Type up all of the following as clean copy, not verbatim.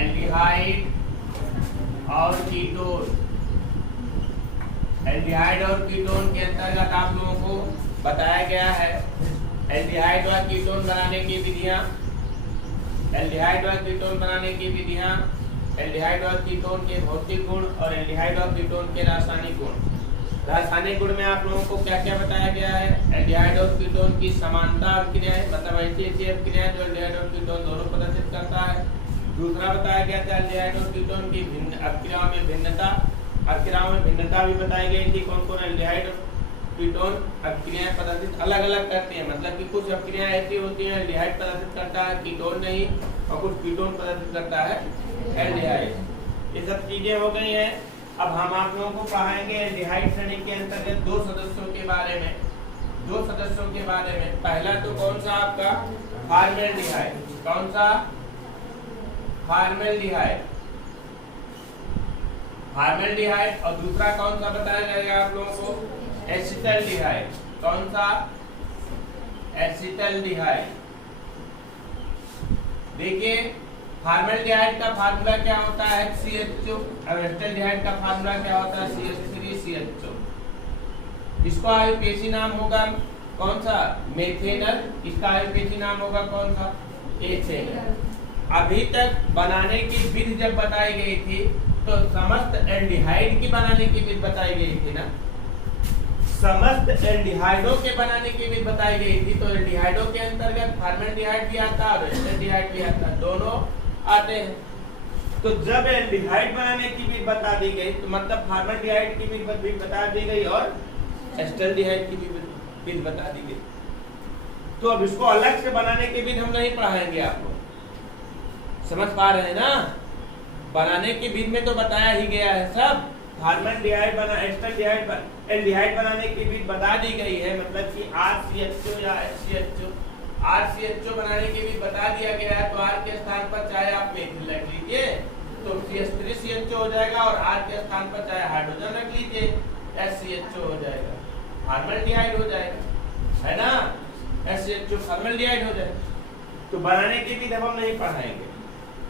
Aldehyde और ketone. Aldehyde और ketone के अंतर्गत आप लोगों को बताया गया है एल्डिहाइड और कीटोन बनाने की विधियां, एल्डिहाइड और कीटोन बनाने की विधियां, एल्डिहाइड और कीटोन के भौतिक गुण और एल्डिहाइड और कीटोन के रासायनिक गुण। रासायनिक गुण में आप लोगों को क्या क्या बताया गया है? एल्डिहाइड और कीटोन की समानता अभिक्रियाएं, मतलब ऐसी ऐसी अभिक्रियाएं जो एल्डिहाइड और कीटोन दोनों प्रदर्शित करता है। दूसरा बताया गया था एल्डिहाइड और कीटोन की अभिक्रियाओं में भिन्नता, अभिक्रियाओं में भिन्नता भी बताई गई थी। कौन कौन एल्डिहाइड और कीटोन अभिक्रियाएं प्रदर्शित अलग अलग करती हैं, मतलब कि कुछ अभिक्रियाएं ऐसी होती हैं एल्डिहाइड प्रदर्शित करता है कीटोन नहीं, और कुछ कीटोन प्रदर्शित करता है एल्डिहाइड। ये सब चीजें हो गई हैं। अब हम आप लोगों को पढ़ाएंगे एल्डिहाइड श्रेणी के अंतर्गत दो सदस्यों के बारे में, दो सदस्यों के बारे में। पहला तो कौन सा आपका फॉर्मेल्डिहाइड, कौन सा? Formaldehyde, formaldehyde. और दूसरा कौन सा बताया जाएगा आप लोगों को? एसिटल्डिहाइड। कौन सा? एसिटल्डिहाइड। देखिए फॉर्मेल्डिहाइड का फार्मूला क्या होता है? HCHO। और एसिटल्डिहाइड का फार्मूला क्या होता है? CH3CHO। इसको आईयूपीएसी नाम होगा कौन सा? मेथेनल। इसका आईयूपीएसी नाम होगा कौन सा? एथेनल। अभी तक बनाने की विधि जब बताई गई थी तो समस्त एल्डिहाइड की बनाने की विधि बताई गई थी ना, समस्त एल्डिहाइडों के बनाने की विधि बताई गई थी। तो एल्डिहाइडों के अंतर्गत फॉर्मेल्डिहाइड भी आता है और एसिटल्डिहाइड भी आता है, दोनों आते हैं। तो जब एल्डिहाइड बनाने की विधि बता दी गई तो मतलब फॉर्मेल्डिहाइड की विधि बता दी गई और एसिटल्डिहाइड की विधि बता दी गई। तो अब इसको अलग से बनाने की विधि हम नहीं पढ़ाएंगे, आपको समझ पा रहे हैं ना? बनाने की विधि में तो बताया ही गया है सब। फॉर्मेल्डिहाइड बना एसिटल्डिहाइड एल्डिहाइड बनाने की विधि बता दी गई है, मतलब कि RCHO या HCHO, RCHO बनाने की विधि बता दिया गया है। तो R के स्थान पर चाहे आप मेथिल रख लीजिए तो CH3CHO हो जाएगा, और R के स्थान पर चाहे हाइड्रोजन रख लीजिए HCHO हो जाएगा, फॉर्मेल्डिहाइड हो जाएगा, है ना? HCHO फॉर्मेल्डिहाइड हो जाएगा। तो बनाने की विधि हम नहीं पढ़ाएंगे।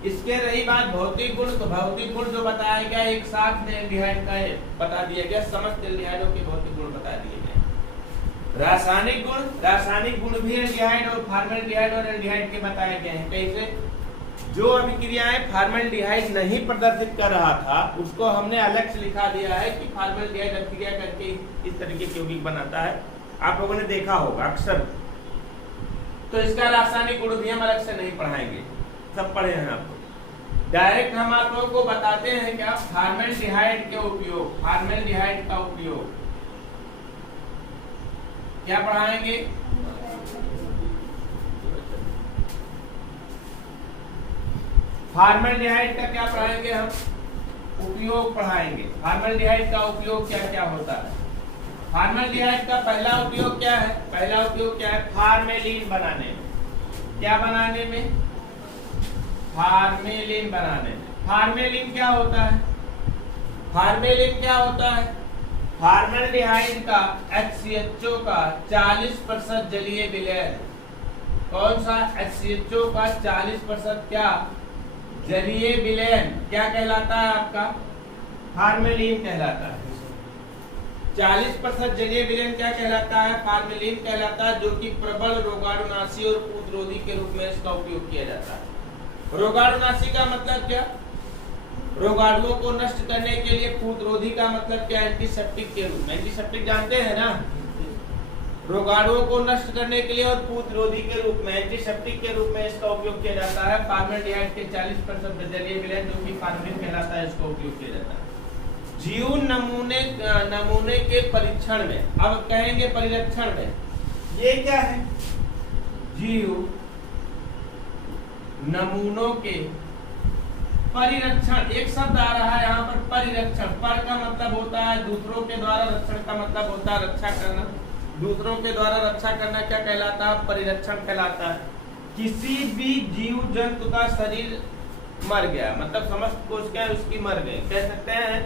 इसके रही बात भौतिक गुण, तो भौतिक गुण जो बताया गया एक साथ में एल्डिहाइड का बता दिया गया, समस्त एल्डिहाइडों के भौतिक गुण बता दिए गए। रासायनिक गुण, रासायनिक गुण भी एल्डिहाइड और फॉर्मेल्डिहाइड और एल्डिहाइड के बताए गए हैं। कैसे? जो अभिक्रियाएं फॉर्मेल्डिहाइड नहीं प्रदर्शित कर रहा था उसको हमने अलग से लिखा दिया है कि फॉर्मेल्डिहाइड अभिक्रिया करके इस तरीके के यौगिक बनाता है, आप लोगों ने देखा होगा अक्सर। तो इसका रासायनिक गुण भी हम अलग से नहीं पढ़ाएंगे, सब पढ़े हैं आपको। डायरेक्ट हम आप लोगों को बताते हैं क्या? फॉर्मेल्डिहाइड के उपयोग, फॉर्मेल्डिहाइड का उपयोग क्या पढ़ाएंगे? फॉर्मेल्डिहाइड का क्या पढ़ाएंगे हम? उपयोग पढ़ाएंगे। फॉर्मेल्डिहाइड का उपयोग क्या क्या होता है? फॉर्मेल्डिहाइड का पहला उपयोग क्या है? पहला उपयोग क्या है? फार्मेलिन बनाने में। क्या बनाने में? फार्मेलिन बनाने में। फार्मेलिन क्या होता है? फार्मेलिन क्या होता है? फॉर्मेल्डिहाइड का HCHO का 40% जलीय विलयन। कौन सा? HCHO का 40% क्या? जलीय विलयन क्या कहलाता है आपका? फार्मेलिन कहलाता है। 40% जलीय विलयन क्या कहलाता है? फार्मेलिन कहलाता है, जो कि प्रबल रोगाणुनाशी और पूतरोधी के रूप में इसका उपयोग किया जाता है। रोगाणुनाशी का मतलब क्या? रोगाणुओं को नष्ट करने के लिए। पूतरोधी का मतलब क्या? एंटीसेप्टिक के रूप में। एंटीसेप्टिक जानते हैं ना? रोगाणुओं को नष्ट करने के लिए और पूतरोधी के रूप में, एंटीसेप्टिक के रूप में इसका उपयोग किया जाता है। फॉर्मेल्डिहाइड के 40% जलीय विलयन जो कि फार्मेलिन कहलाता है, इसका उपयोग किया जाता है। जीव नमूने के परीक्षण में, अब कहेंगे परिरक्षण में, ये क्या है? जीव नमूनों के परिरक्षण। एक शब्द आ रहा है यहाँ पर, परिरक्षण। पर का मतलब होता है दूसरों के द्वारा, रक्षण का मतलब होता है रक्षा करना। दूसरों के द्वारा रक्षा करना क्या कहलाता है? परिरक्षण कहलाता है। किसी भी जीव जंतु का शरीर मर गया, मतलब समस्त कोशिकाएं उसकी मर गई, कह सकते हैं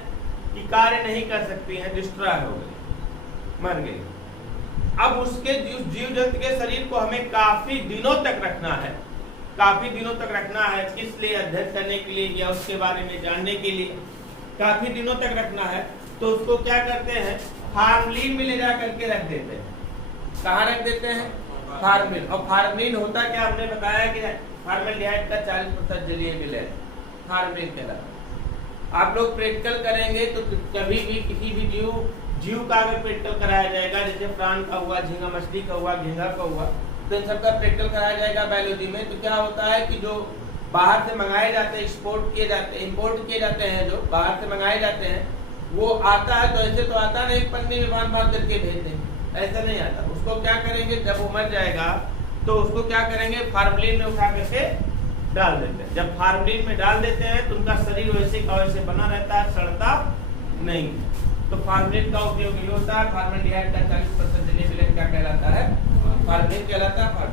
कि कार्य नहीं कर सकती हैं, डिस्ट्रॉय हो गई, मर गई। अब उसके जीव जंतु के शरीर को हमें काफी दिनों तक रखना है, काफी दिनों तक रखना है, किस लिए? अध्ययन करने के लिए या उसके बारे में जानने के लिए काफी दिनों तक रखना है, तो उसको क्या करते हैं, फार्मलिन में ले जा करके रख देते हैं। कहाँ रख देते हैं? फार्मलिन। और फार्मलिन होता क्या, हमने बताया कि फॉर्मल्डिहाइड का 40% जलीय विलयन फार्मलिन कहलाता। आप लोग प्रैक्टिकल करेंगे तो कभी भी किसी भी जीव का अगर प्रैक्टिकल कराया जाएगा, जैसे प्राण का हुआ, झींगा मछली का हुआ, घिंगा का हुआ, तो इन सबका प्रैक्टिकल कराया जाएगा बायोलॉजी में। तो क्या होता है कि जो बाहर से मंगाए जाते हैं, एक्सपोर्ट किए जाते हैं, इंपोर्ट किए जाते हैं, जो बाहर से मंगाए जाते हैं, वो आता है तो ऐसे तो आता नहीं, पन्नी में बांध करके भेज देंगे, ऐसा नहीं आता। उसको क्या करेंगे, जब वो मर जाएगा तो उसको क्या करेंगे, फार्मलिन में उठा करके डाल देते हैं। जब फार्मलिन में डाल देते हैं तो उनका शरीर वैसे का वैसे बना रहता है, सड़ता नहीं। तो फार्मलिन का उपयोग ये होता है। फॉर्मल्डिहाइड का 40% जलीय विलयन क्या कहलाता है? फार्मलिन कहलाता है।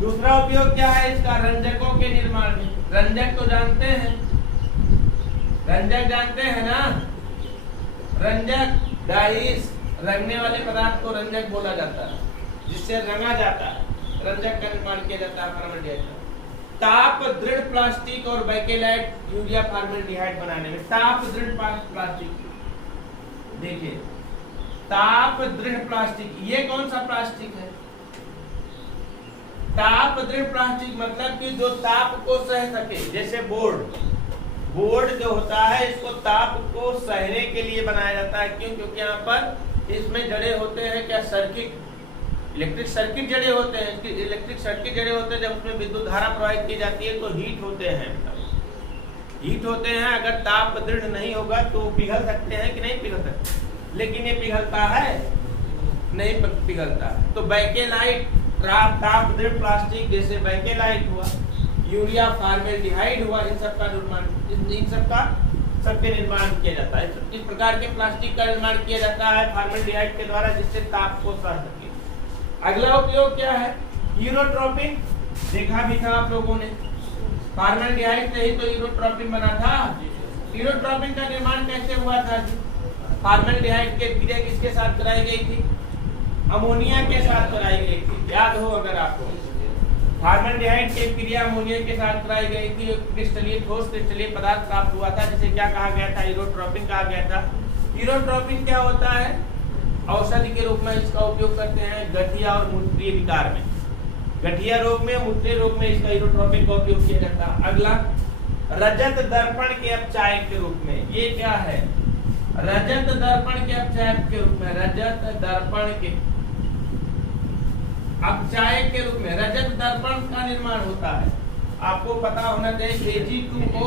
दूसरा उपयोग क्या है इसका? रंजकों के निर्माण में। रंजक तो जानते हैं, रंजक जानते हैं ना, रंजक डाइस, रंगने वाले पदार्थ को रंजक बोला जाता है, जिससे रंगा जाता है, रंजक का निर्माण किया जाता है फॉर्मल्डिहाइड का। ताप दृढ़ प्लास्टिक और बैकेलाइट यूरिया फॉर्मल्डिहाइड बनाने में। ताप दृढ़ प्लास्टिक, देखिए ताप दृढ़ प्लास्टिक, ये कौन सा प्लास्टिक है? ताप दृढ़ प्लास्टिक मतलब कि जो ताप को सह सके। जैसे बोर्ड जो होता है, इसको ताप को सहने के लिए बनाया जाता है। क्यों? क्योंकि यहाँ पर इसमें जड़े होते हैं क्या, सर्किट, इलेक्ट्रिक सर्किट जड़े होते हैं। इलेक्ट्रिक सर्किट जड़े होते हैं, जब उसमें विद्युत धारा प्रवाहित की जाती है तो हीट होते हैं, हीट होते हैं। अगर ताप दृढ़ नहीं होगा तो पिघल सकते हैं कि नहीं पिघल सकते, लेकिन ये पिघलता है नहीं पिघलता। तो बैकेलाइट, ताप दृढ़ प्लास्टिक जैसे बैकेलाइट हुआ, यूरिया फॉर्मल्डिहाइड हुआ, इन सब का निर्माण, इन सबके निर्माण किया जाता है। इस प्रकार के प्लास्टिक का निर्माण किया जाता है फॉर्मल्डिहाइड के द्वारा, जिससे ताप को सह सके। अगला उपयोग क्या है? यूरोट्रोपिन, देखा भी था आप लोगों ने, फॉर्मल्डिहाइड से ही तो यूरोट्रोपिन बना था। यूरोट्रोपिन का निर्माण कैसे हुआ था? फॉर्मल्डिहाइड के क्रिया किसके साथ कराई गई थी? अमोनिया के साथ कराई गई थी, याद हो अगर आपको। फॉर्मल्डिहाइड की क्रिया अमोनिया के साथ कराई गई थी। क्रिस्टलीय ठोस क्रिस्टलीय पदार्थ प्राप्त हुआ था, जिसे क्या कहा गया था? यूरोट्रोपिन कहा गया था। यूरोट्रोपिन क्या होता है? औषधि के रूप में इसका उपयोग करते हैं गठिया और मूत्रीय विकार में, गठिया रोग में, मूत्रीय रोग में इसका यूरोट्रोपिन का उपयोग किया जाता है। अगला, रजत दर्पण के अपचायक के रूप में। ये क्या है? रजत दर्पण के अपचायक के रूप में, रजत दर्पण के अपचायक के रूप में रजत दर्पण का निर्माण होता है। आपको पता होना चाहिए Ag2O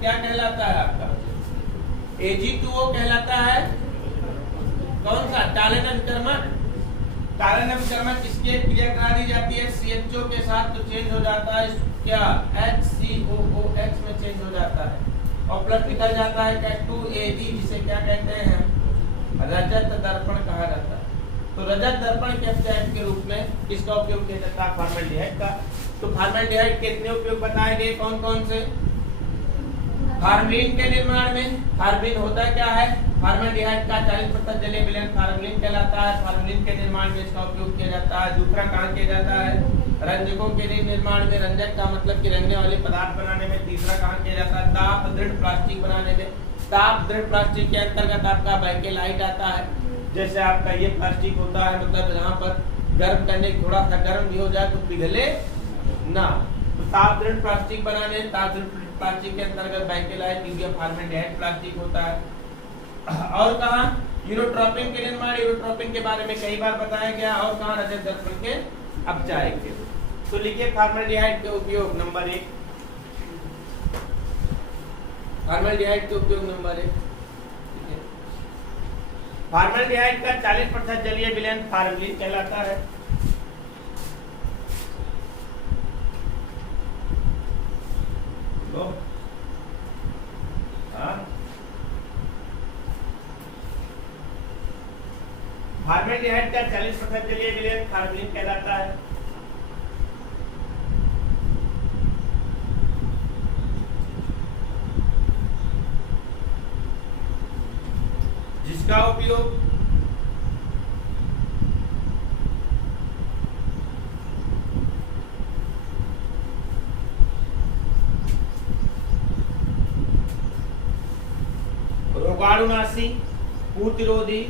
क्या कहलाता है आपका? Ag2O कहलाता है कौन सा? टालन अभिकर्मक। इसकी क्रिया करा दी जाती है CHO के साथ तो चेंज हो जाता है क्या? HCOOH में चेंज हो जाता है और प्लस निकल जाता है क्या? 2Ag, जिसे क्या कहते हैं? रजत दर्पण कहा जाता है। तो रजत दर्पण के अपचायक के रूप में इसका उपयोग किया जाता है फॉर्मल्डिहाइड का। तो फॉर्मल्डिहाइड के कितने उपयोग बताए गए, कौन कौन से? फार्मलिन के निर्माण में। फार्मलिन होता क्या है? फॉर्मल्डिहाइड का 40% जलीय विलयन फार्मलिन कहलाता है। फार्मलिन के निर्माण में इसका उपयोग किया जाता है। दूसरा कहाँ किया जाता है? रंजकों के निर्माण में। रंजक का मतलब कि रंगने वाले पदार्थ बनाने में। तीसरा कहाँ किया जाता है? ताप दृढ़ प्लास्टिक बनाने में। ताप दृढ़ प्लास्टिक के अंतर्गत आपका बैकेलाइट आता है। जैसे आपका ये प्लास्टिक होता है, मतलब यहाँ पर गर्म करने थोड़ा सा गर्म भी हो जाए तो पिघले ना। तो ताप दृढ़ प्लास्टिक बनाने, ताप दृढ़ प्लास्टिक के अंतर्गत बैकेलाइट, यूरिया फॉर्मल्डिहाइड प्लास्टिक होता है। और कहाँ? यूरोट्रोपिन के निर्माण, यूरोट्रोपिन के बारे में कई बार बताया गया। और कहाँ? रजत दर्पण के अपचायक के। तो लिखिए फॉर्मल्डिहाइड के उपयोग नंबर 1, फॉर्मल्डिहाइड के उपयोग नंबर 1। फॉर्मल्डिहाइड का 40% जलीय विलयन फार्मलिन कहलाता है। फॉर्मल्डिहाइड का 40% जलीय विलयन फार्मलिन कहलाता है। जिसका उपयोग रोगाणुनाशी, प्रतिरोधी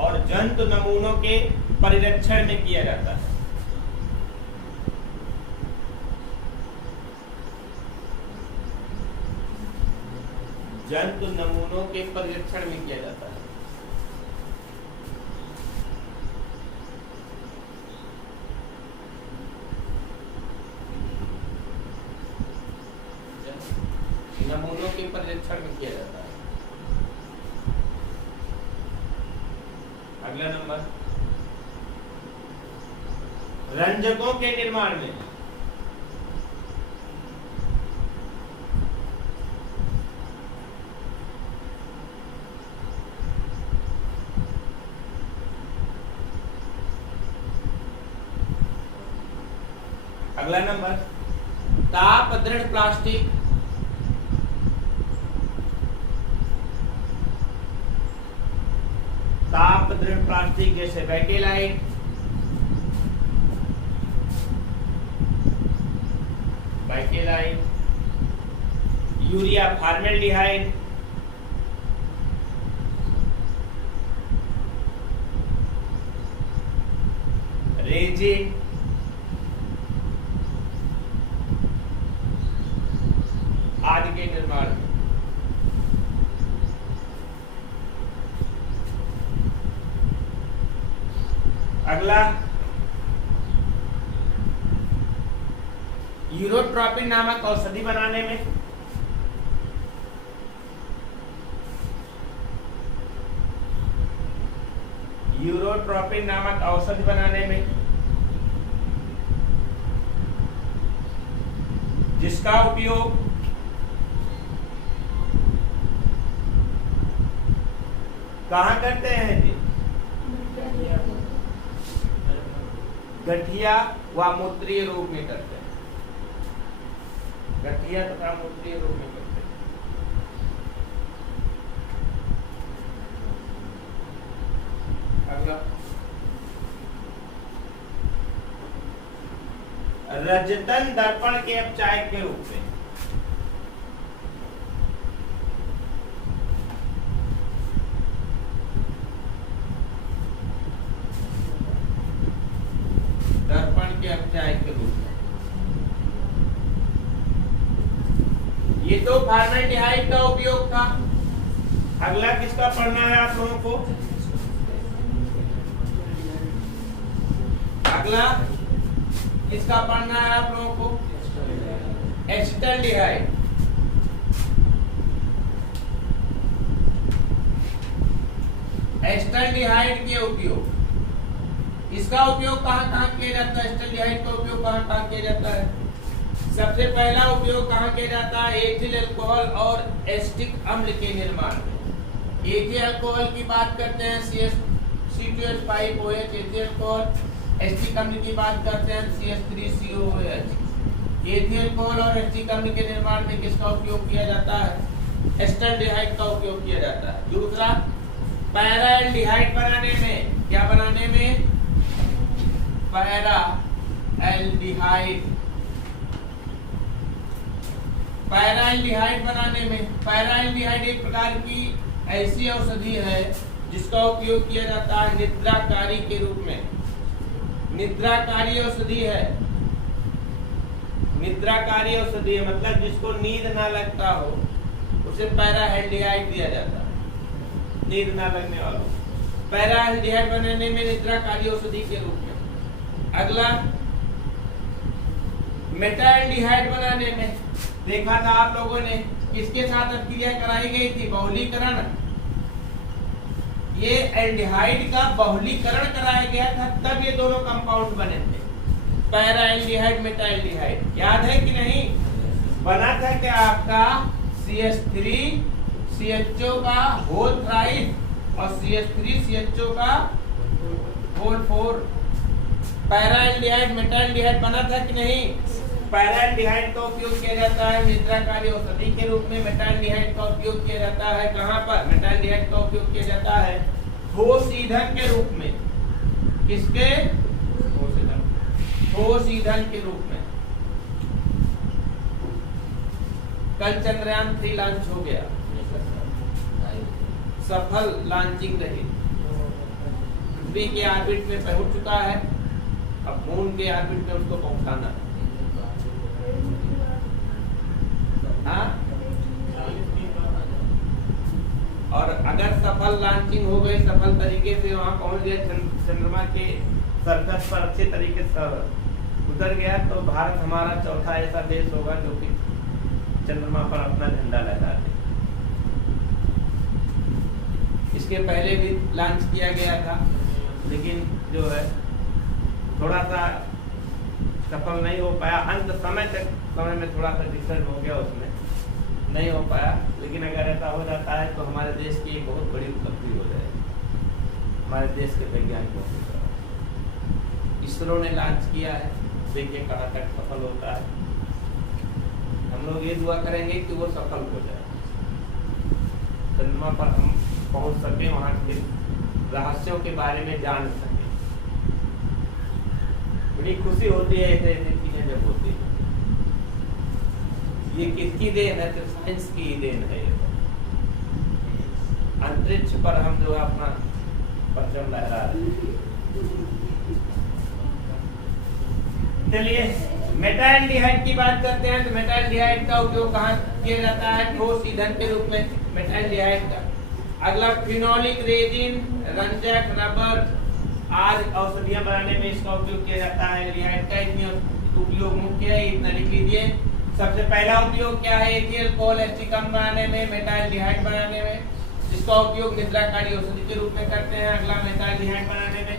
और जंतु नमूनों के परिरक्षण में किया जाता है। जंतु नमूनों के परिरक्षण में किया जाता है। नमूनों के परिरक्षण में किया जाता है। अगला नंबर, रंजकों के निर्माण में अगला नंबर, ताप दृढ़ प्लास्टिक, ताप दृढ़ प्लास्टिक जैसे बैकेलाइट, यूरिया फॉर्मेल्डिहाइड, रेजिन, आदि के निर्माण में। अगला, यूरोट्रोपिन नामक औषधि बनाने में, यूरोट्रोपिन नामक औषधि बनाने में जिसका उपयोग कहाँ करते हैं जी? गठिया व मूत्रीय रोग में करते हैं। गठिया तथा मूत्रीय रोग में करते हैं। अगला, रजतन दर्पण के अपचायक के रूप में, दर्पण के अपचायक के रूप में, ये तो फॉर्मेल्डिहाइड का उपयोग था। अगला किसका पढ़ना है आप लोगों को? अगला किसका पढ़ना है आप लोगों को? एसिटल्डिहाइड। एसिटल्डिहाइड के उपयोग, इसका उपयोग कहाँ किया जाता है? एसिटल्डिहाइड का उपयोग कहाँ किया जाता है? सबसे पहला उपयोग कहाँ किया जाता है? एथिल अल्कोहल और एसिटिक अम्ल के निर्माण में। एथिल अल्कोहल की बात करते हैं C2H5OH एथिल अल्कोहल। एसिटिक अम्ल की बात करते हैं CH3COOH। एथिल अल्कोहल और एसिटिक अम्ल के निर्माण में किसका उपयोग किया जाता है? एसिटल्डिहाइड का उपयोग किया जाता है। दूसरा, पैराएल्डिहाइड बनाने में, क्या बनाने में? पैराएल्डिहाइड। पैराएल्डिहाइड बनाने में, पैराएल्डिहाइड एक प्रकार की ऐसी औषधि है जिसका उपयोग किया जाता है निद्राकारी के रूप में। निद्राकारी औषधि है, निद्राकारी औषधि है, मतलब जिसको नींद ना लगता हो उसे पैराएल्डिहाइड दिया जाता है। नींद ना लगने वालों, पैराएल्डिहाइड बनाने में निद्राकारी औषधि के रूप में। अगला, मेटाएल्डिहाइड बनाने में देखा था आप लोगों ने किसके साथ अभिक्रिया कराई गई थी? बहुलीकरण। ये एल्डिहाइड का बहुलीकरण कराया गया था, तब ये दोनों कंपाउंड बने थे, पैराएल्डिहाइड मेटाएल्डिहाइड। याद है कि नहीं? बना था क्या आपका? CH3CHO का होल थ्राइस और CH3CHO का होल 4। पैराएल्डिहाइड मेटाएल्डिहाइड बना था कि नहीं? पैराएल्डिहाइड का उपयोग किया जाता है निद्राकारी औषधि के रूप में। मेटाएल्डिहाइड का उपयोग किया जाता है कहाँ पर? मेटाएल्डिहाइड का उपयोग किया जाता है ठोस ईंधन के रूप में। किसके? ठोस ईंधन के रूप में। कल चंद्रयान 3 लॉन्च हो गया, सफल लॉन्चिंग रही, पृथ्वी के ऑर्बिट में पहुंच चुका है, अब मून के ऑर्बिट में उसको पहुंचाना है। हाँ? और अगर सफल लॉन्चिंग हो गई, सफल तरीके से वहां पहुंच गया, चंद्रमा के सरफेस पर अच्छे तरीके से उतर गया, तो भारत हमारा चौथा ऐसा देश होगा जो कि चंद्रमा पर अपना झंडा लहरा दे। इसके पहले भी लॉन्च किया गया था, लेकिन जो है थोड़ा सा सफल नहीं हो पाया, अंत समय में थोड़ा सा डिस्टर्ब हो गया, उसमें नहीं हो पाया। लेकिन अगर ऐसा हो जाता है तो हमारे देश की एक बहुत बड़ी उपलब्धि हो जाएगी, हमारे देश के वैज्ञानिकों की तरफ। इसरो ने लॉन्च किया है, देखिए कहाँ तक सफल होता है। हम लोग ये दुआ करेंगे कि वो सफल हो जाए, चंद्रमा पर हम पहुंच सके, वहां के रहस्यों के बारे में जान सके। बड़ी खुशी होती है ऐसे ऐसी चीजें जब होती है। ये किसकी देन है? तो साइंस की ही देन है। अंतरिक्ष पर हम जो है अपना परचम लहरा रहे हैं। चलिए मेटाल्डिहाइड की बात करते हैं। तो मेटाल्डिहाइड का उपयोग कहाँ किया जाता है? ठोस ईंधन के रूप में मेटाल्डिहाइड का। अगला फिनोलिक रेजिन, रंजक, रबर आदि औषधियां बनाने में इसका उपयोग किया जाता है। एल्डिहाइड का इतनी उपयोग मुख्य है, इतना लिख लीजिए। सबसे पहला उपयोग क्या है? एथिल कोल एस्टिकम बनाने में, मेटाल्डिहाइड बनाने में, जिसका उपयोग निद्राकारी औषधि के रूप में करते हैं। अगला मेटाल्डिहाइड बनाने में,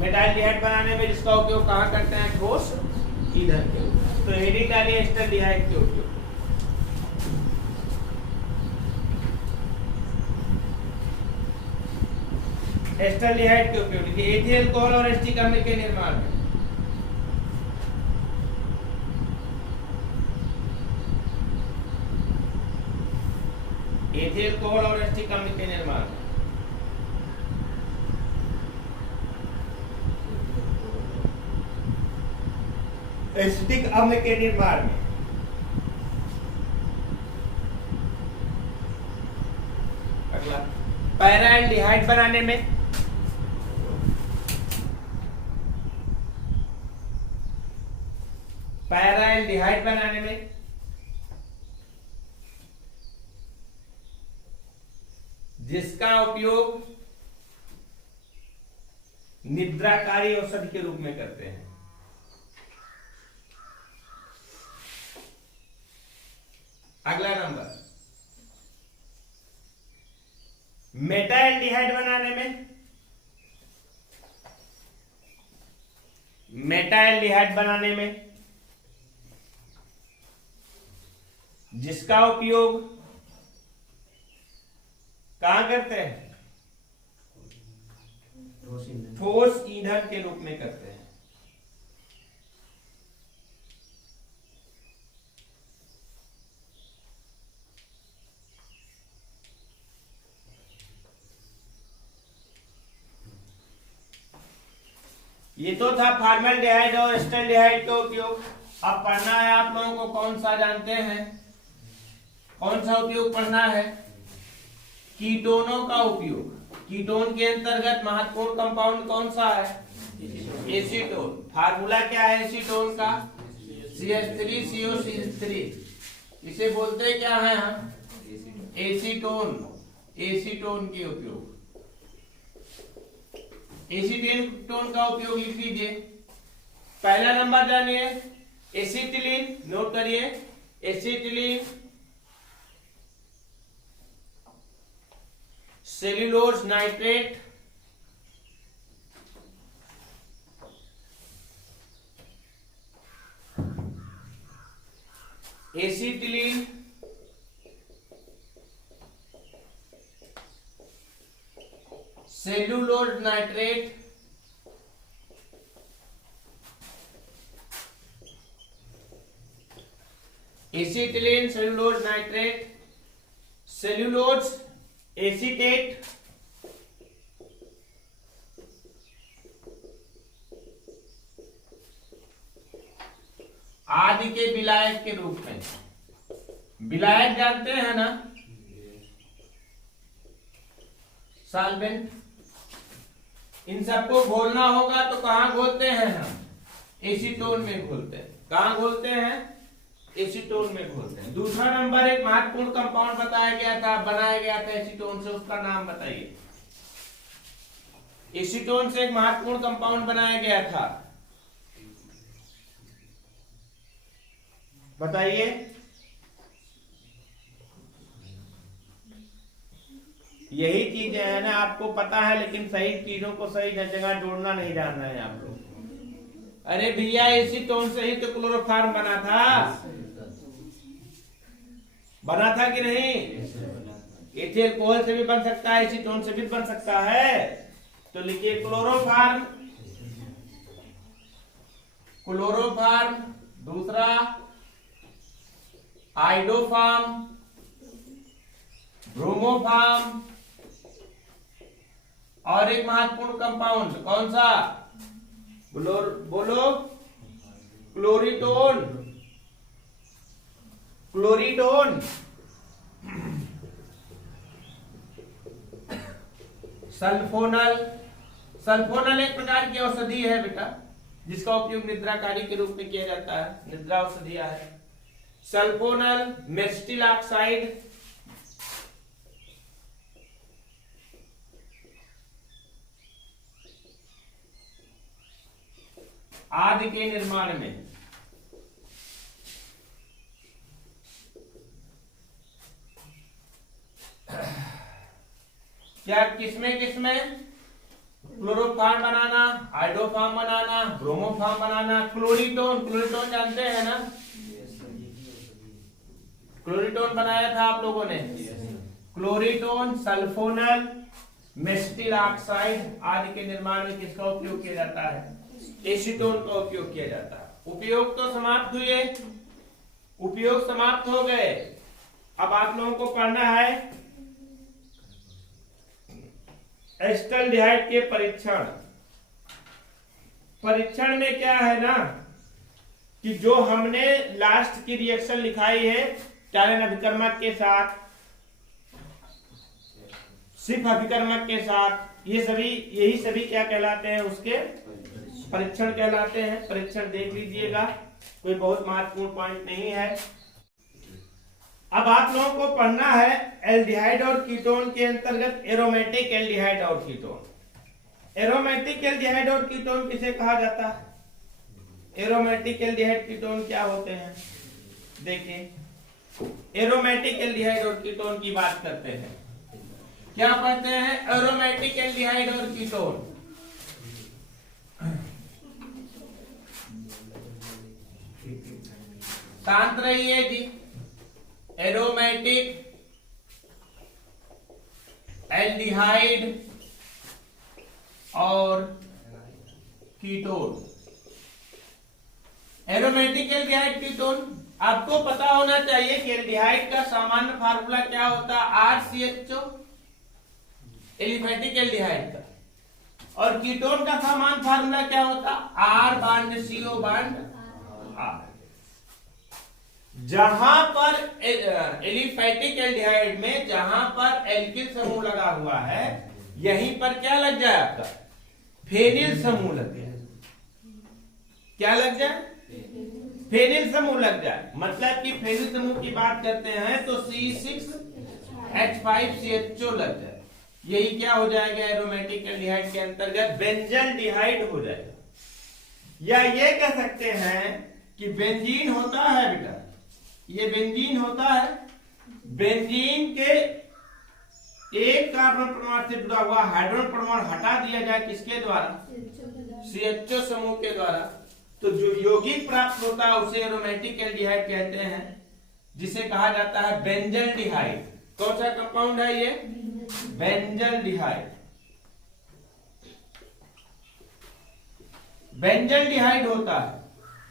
मेटाल्डिहाइड बनाने में जिसका उपयोग कहाँ करते हैं? ठोस ईंधन के रूप में। तो हेडिंग डालिए एस्टल्डिहाइड के उपयोग। एस्टल्डिहाइड के उपयोग देखिए, एथिल कोल और एस्टिकम के निर्माण में। एथिल कोल और एस्टिकम के निर्माण में। एसिटिक अम्ल के निर्माण में। अगला पैराल्डिहाइड बनाने में। पैराल्डिहाइड बनाने में जिसका उपयोग निद्राकारी औषधि के रूप में करते हैं। अगला नंबर मेटाल्डिहाइड बनाने में। मेटाल्डिहाइड बनाने में जिसका उपयोग कहां करते हैं? ठोस ईंधन के रूप में करते हैं। ये तो था फॉर्मल्डिहाइड और एस्टल्डिहाइड का उपयोग। अब पढ़ना है आप लोगों को, कौन सा जानते हैं? कौन सा उपयोग पढ़ना है? कीटोनों का उपयोग। कीटोन के अंतर्गत महत्वपूर्ण कंपाउंड कौन सा है? एसीटोन। फार्मूला क्या है एसीटोन का? CH3COCH3। इसे बोलते क्या है हम? एसीटोन। एसीटोन के उपयोग, एसीटोन का उपयोग लिख लीजिए। पहला नंबर जानिए एसिटिलीन, नोट करिए acetylene, cellulose nitrate, acetylene, cellulose nitrate, acetylene, cellulose nitrate, cellulose acetate, आदि के विलायक के रूप में। विलायक जानते हैं ना, सॉल्वेंट। इन सबको घोलना होगा तो कहाँ घोलते हैं हम? एसीटोन में घोलते हैं। कहाँ घोलते हैं? एसीटोन में घोलते हैं। दूसरा नंबर एक महत्वपूर्ण कंपाउंड बताया गया था, बनाया गया था एसीटोन से, उसका नाम बताइए। एसीटोन से एक महत्वपूर्ण कंपाउंड बनाया गया था, बताइए। यही चीज है ना, आपको पता है लेकिन सही चीजों को सही जगह जोड़ना नहीं जानना है आप लोग। अरे भैया एसीटोन से ही तो क्लोरोफॉर्म बना था, बना था कि नहीं? एथिल कोहल से भी बन सकता है, एसीटोन से भी बन सकता है। तो लिखिए क्लोरोफॉर्म, क्लोरोफॉर्म। दूसरा आइडोफॉर्म, ब्रोमोफॉर्म, और एक महत्वपूर्ण कंपाउंड कौन सा? बोलो, क्लोरीटोन। क्लोरीटोन। सल्फोनल। सल्फोनल एक प्रकार की औषधि है बेटा, जिसका उपयोग निद्राकारी के रूप में किया जाता है, निद्रा औषधिया है। सल्फोनल, मेस्टिल ऑक्साइड, आदि के निर्माण में। क्या किसमें क्लोरोफॉर्म बनाना, आइडोफॉर्म बनाना, ब्रोमोफॉर्म बनाना। क्लोरीटोन, क्लोरीटोन जानते हैं ना? क्लोरीटोन बनाया था आप लोगों ने। क्लोरीटोन, सल्फोनल, मेस्टिल ऑक्साइड आदि के निर्माण में किसका उपयोग किया जाता है? एसीटोन का उपयोग किया जाता है। उपयोग तो समाप्त हुए, उपयोग समाप्त हो गए। अब आप लोगों को पढ़ना है एस्टल्डिहाइड के परीक्षण। परीक्षण में क्या है ना कि जो हमने लास्ट की रिएक्शन लिखाई है टैलन अभिकर्मक के साथ, सिर्फ अभिकर्मक के साथ, यही सभी क्या कहलाते हैं? उसके परीक्षण कहलाते हैं। परीक्षण देख लीजिएगा, कोई बहुत महत्वपूर्ण पॉइंट नहीं है। अब आप लोगों को पढ़ना है एल्डिहाइड और कीटोन के अंतर्गत एरोमेटिक एल्डिहाइड और कीटोन। एरोमेटिक एल्डिहाइड और कीटोन किसे कहा जाता है? एरोमेटिक एल्डिहाइड कीटोन क्या होते हैं? देखिए, एरोमेटिक एल्डिहाइड और कीटोन की बात करते हैं। क्या पढ़ते हैं? एरोमेटिक एल्डिहाइड और कीटोन। शांत रहिए जी। एरोमेटिक एल्डिहाइड और कीटोन। एरोमेटिक एल्डिहाइड कीटोन, आपको पता होना चाहिए कि एल्डिहाइड का सामान्य फार्मूला क्या होता है? RCHO, एलिफेटिक एल्डिहाइड का। और कीटोन का सामान्य फार्मूला क्या होता? R bond CO bond R। जहां पर एलिफेटिक एल्डिहाइड में जहां पर एल्किल समूह लगा हुआ है, यहीं पर क्या लग जाए? आपका फेनिल समूह लग जाए। क्या लग जाए? फेनिल समूह लग जाए। मतलब कि फेनिल समूह की बात करते हैं तो C6H5CHO लग जाए। यही क्या हो जाएगा? एरोमेटिक एल्डिहाइड के अंतर्गत बेंजल डिहाइड हो जाएगा। या ये कह सकते हैं कि बेंजीन होता है बेटा, ये बेंजीन होता है। बेंजीन के एक कार्बन परमाणु से जुड़ा हुआ हाइड्रोजन परमाणु हटा दिया जाए, किसके द्वारा? CHO समूह के द्वारा, तो जो यौगिक प्राप्त होता है उसे एरोमेटिक एल्डिहाइड कहते हैं, जिसे कहा जाता है बेंजल डिहाइड। कौन सा कंपाउंड है ये? बेंजल डिहाइड। बेंजल डिहाइड होता है।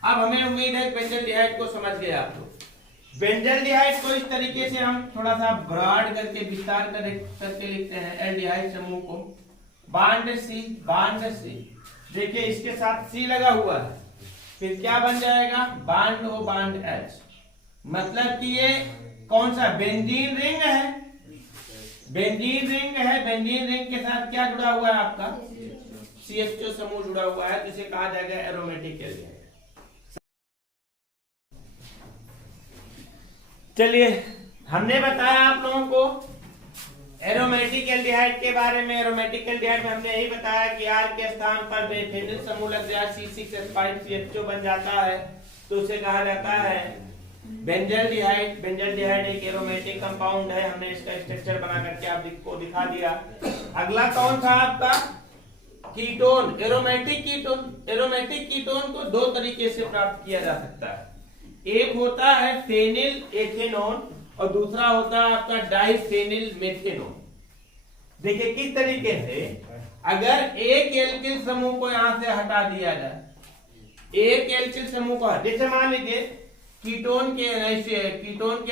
अब हमें उम्मीद है बेंजल डिहाइड को समझ गए आप लोग। बेंजल डिहाइड को इस तरीके से हम थोड़ा सा ब्रॉड करके विस्तार करके लिखते हैं एल्डिहाइड समूह को। Bond C, bond C। देखिए इसके साथ C लगा हुआ है, फिर क्या बन जाएगा? Bond O, bond H। मतलब कि ये कौन सा बेंजीन रिंग है, बेंजीन रिंग है। बेंजीन रिंग के साथ क्या जुड़ा हुआ है आपका, CH2 समूह जुड़ा हुआ है, जिसे कहा जाएगा एरोमेटिक एल्डिहाइड। चलिए, हमने बताया आप लोगों को एरोमेटिक एल्डिहाइड के बारे में। एरोमेटिक एल्डिहाइड में हमने यही बताया कि R के स्थान पर फेनिल समूह लग जाए, C6H5CH2 बन जाता है, तो उसे कहा जाता है बेंजल्डिहाइड। बेंजल्डिहाइड एक एरोमेटिक कंपाउंड है। हमने इसका स्ट्रक्चर बना करके आपको दिखा दिया। अगला कौन था आपका, ketone, aromatic ketone. Aromatic ketone को दो तरीके से प्राप्त किया जा सकता है। एक होता है फेनिल एथेनॉन और दूसरा होता है आपका डाइफेनिल मेथेनॉन। देखिए किस तरीके से, अगर एक एल्किल समूह को यहां से हटा दिया जाए, एक एल्किल समूह को, जैसे मान लीजिए कीटोन के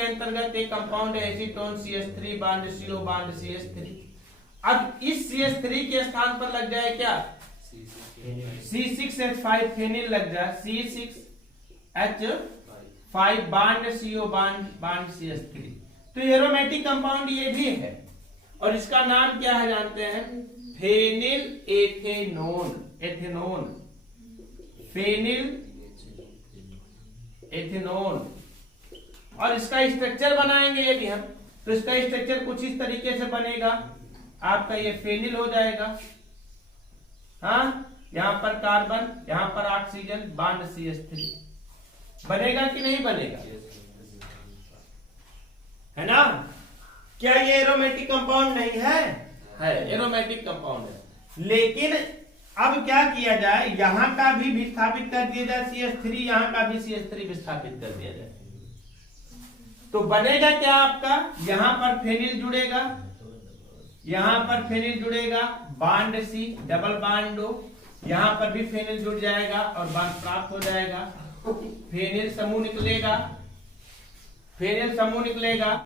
अंतर्गत एक कंपाउंड है acetone CH3 bond CO bond CH3। अब इस CH3 के स्थान पर लग जाए क्या, C6H5 फेनिल लग जाए, C6H5 bond CO bond CH3, तो एरोमेटिक कंपाउंड ये भी है और इसका नाम क्या है जानते हैं, फेनिल एथेनोन। एथेनोन, फेनिल एथेनोन। और इसका स्ट्रक्चर बनाएंगे यदि हम, तो इसका स्ट्रक्चर कुछ इस तरीके से बनेगा। आपका ये फेनिल हो जाएगा, हाँ, यहां पर कार्बन, यहां पर ऑक्सीजन, बांड CH3 बनेगा कि नहीं बनेगा, है ना। क्या ये एरोमेटिक कंपाउंड नहीं है, है एरोमेटिक कंपाउंड है। लेकिन अब क्या किया जाए, यहां का भी विस्थापित कर दिया जाए CH3, यहां का भी CH3 विस्थापित कर दिया जाए, तो बनेगा क्या आपका, यहां पर फेनिल जुड़ेगा, यहां पर फेनिल जुड़ेगा, bond C, double bond O, यहां पर भी फेनिल जुड़ जाएगा और बांड प्राप्त हो जाएगा। फेनिल समूह निकलेगा, फेनिल समूह निकलेगा।